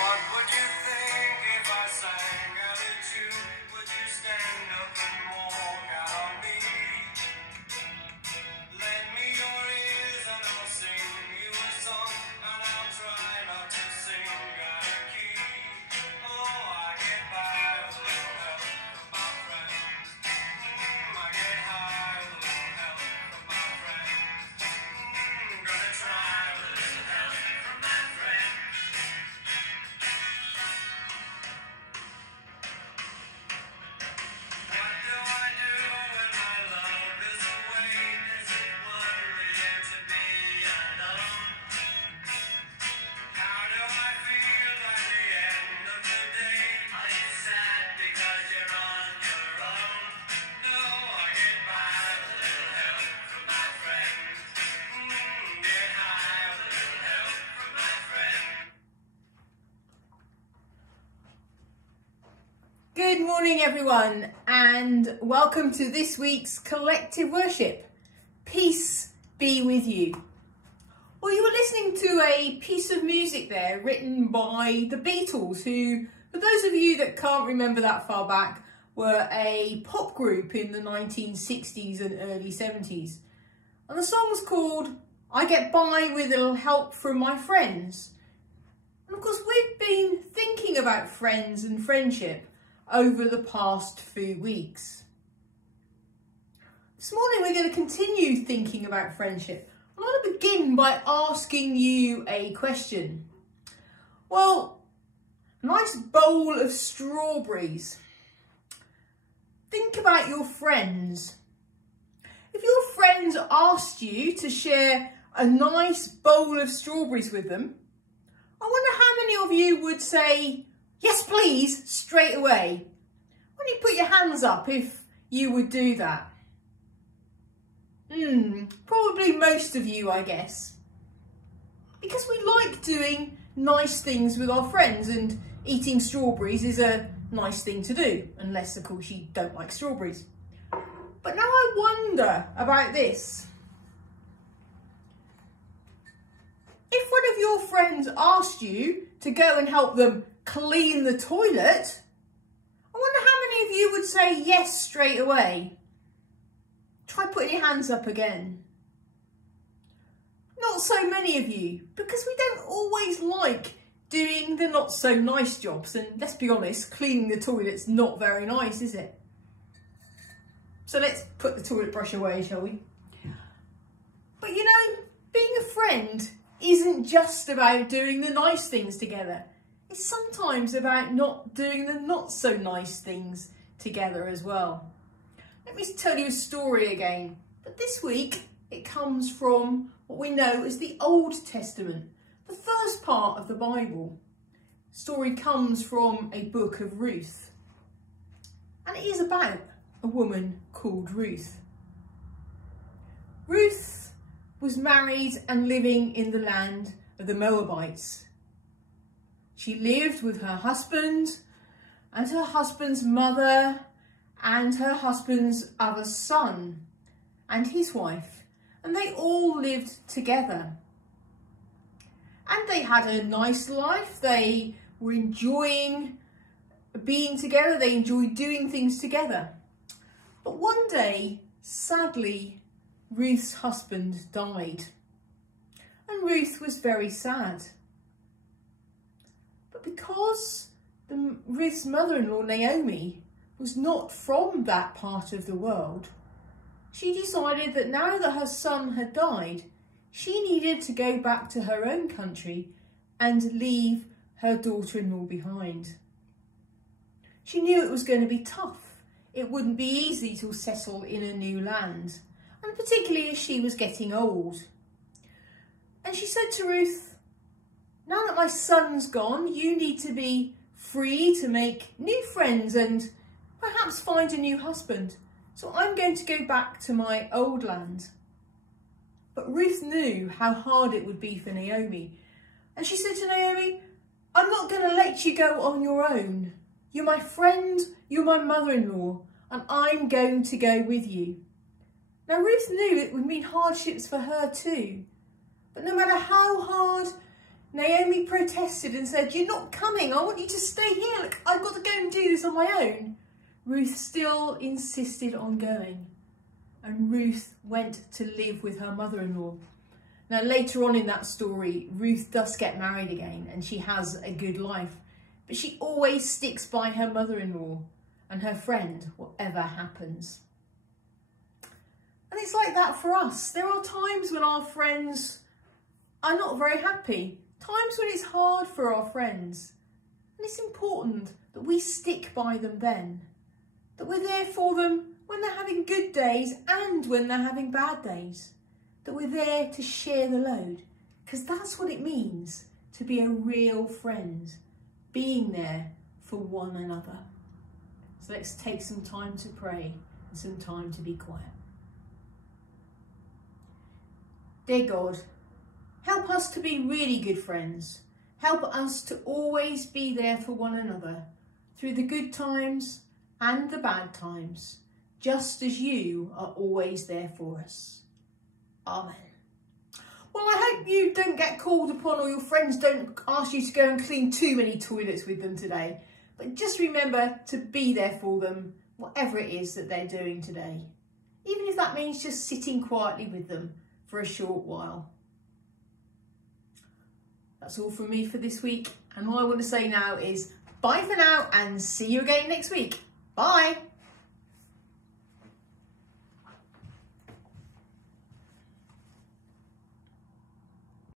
What would you think if I sang out a tune? Would you stand up and walk out on me? Lend me your ears and I'll sing you a song, and I'll try not to sing out of key. Oh, I get by with a little help from my friends. I get high with a little help from my friends. Gonna try with a little help from my friends. What do I do when my love is away? Is it worrying to be alone? How do I feel at the end of the day? Are you sad because you're on your own? No, I get by with a little help from my friends. Get high with a little help from my friends. Good morning everyone, and welcome to this week's collective worship. Peace be with you. Well, you were listening to a piece of music there written by the Beatles, who, for those of you that can't remember that far back, were a pop group in the 1960s and early 70s. And the song was called I Get By With a Little Help From My Friends. And of course, we've been thinking about friends and friendship over the past few weeks. This morning we're going to continue thinking about friendship. I want to begin by asking you a question. Well, a nice bowl of strawberries. Think about your friends. If your friends asked you to share a nice bowl of strawberries with them, I wonder how many of you would say, yes, please, straight away. Why don't you put your hands up if you would do that? Probably most of you, I guess. Because we like doing nice things with our friends, and eating strawberries is a nice thing to do, unless, of course, you don't like strawberries. But now I wonder about this. If one of your friends asked you to go and help them clean the toilet, I wonder how many of you would say yes straight away. Try putting your hands up again. Not so many of you, because we don't always like doing the not so nice jobs, and let's be honest, cleaning the toilet's not very nice, is it? So let's put the toilet brush away, shall we? But you know, being a friend isn't just about doing the nice things together. It's sometimes about not doing the not so nice things together as well. Let me tell you a story again, but this week it comes from what we know as the Old Testament, the first part of the Bible. The story comes from a book of Ruth, and it is about a woman called Ruth. Ruth was married and living in the land of the Moabites. She lived with her husband and her husband's mother and her husband's other son and his wife, and they all lived together. And they had a nice life. They were enjoying being together. They enjoyed doing things together. But one day, sadly, Ruth's husband died, and Ruth was very sad. But because Ruth's mother-in-law, Naomi, was not from that part of the world, she decided that now that her son had died, she needed to go back to her own country and leave her daughter-in-law behind. She knew it was going to be tough. It wouldn't be easy to settle in a new land, and particularly as she was getting old. And she said to Ruth, now that my son's gone, you need to be free to make new friends and perhaps find a new husband. So I'm going to go back to my old land. But Ruth knew how hard it would be for Naomi. And she said to Naomi, I'm not going to let you go on your own. You're my friend, you're my mother-in-law, and I'm going to go with you. Now Ruth knew it would mean hardships for her too. But no matter how hard Naomi protested and said, "You're not coming, I want you to stay here, look, I've got to go and do this on my own." Ruth still insisted on going, and Ruth went to live with her mother-in-law. Now later on in that story, Ruth does get married again and she has a good life, but she always sticks by her mother-in-law and her friend, whatever happens. And it's like that for us. There are times when our friends are not very happy, times when it's hard for our friends. And it's important that we stick by them then, that we're there for them when they're having good days and when they're having bad days, that we're there to share the load, because that's what it means to be a real friend, being there for one another. So let's take some time to pray and some time to be quiet. Dear God, help us to be really good friends. Help us to always be there for one another through the good times and the bad times, just as you are always there for us. Amen. Well, I hope you don't get called upon or your friends don't ask you to go and clean too many toilets with them today. But just remember to be there for them, whatever it is that they're doing today. Even if that means just sitting quietly with them for a short while. That's all from me for this week. And all I want to say now is bye for now and see you again next week. Bye.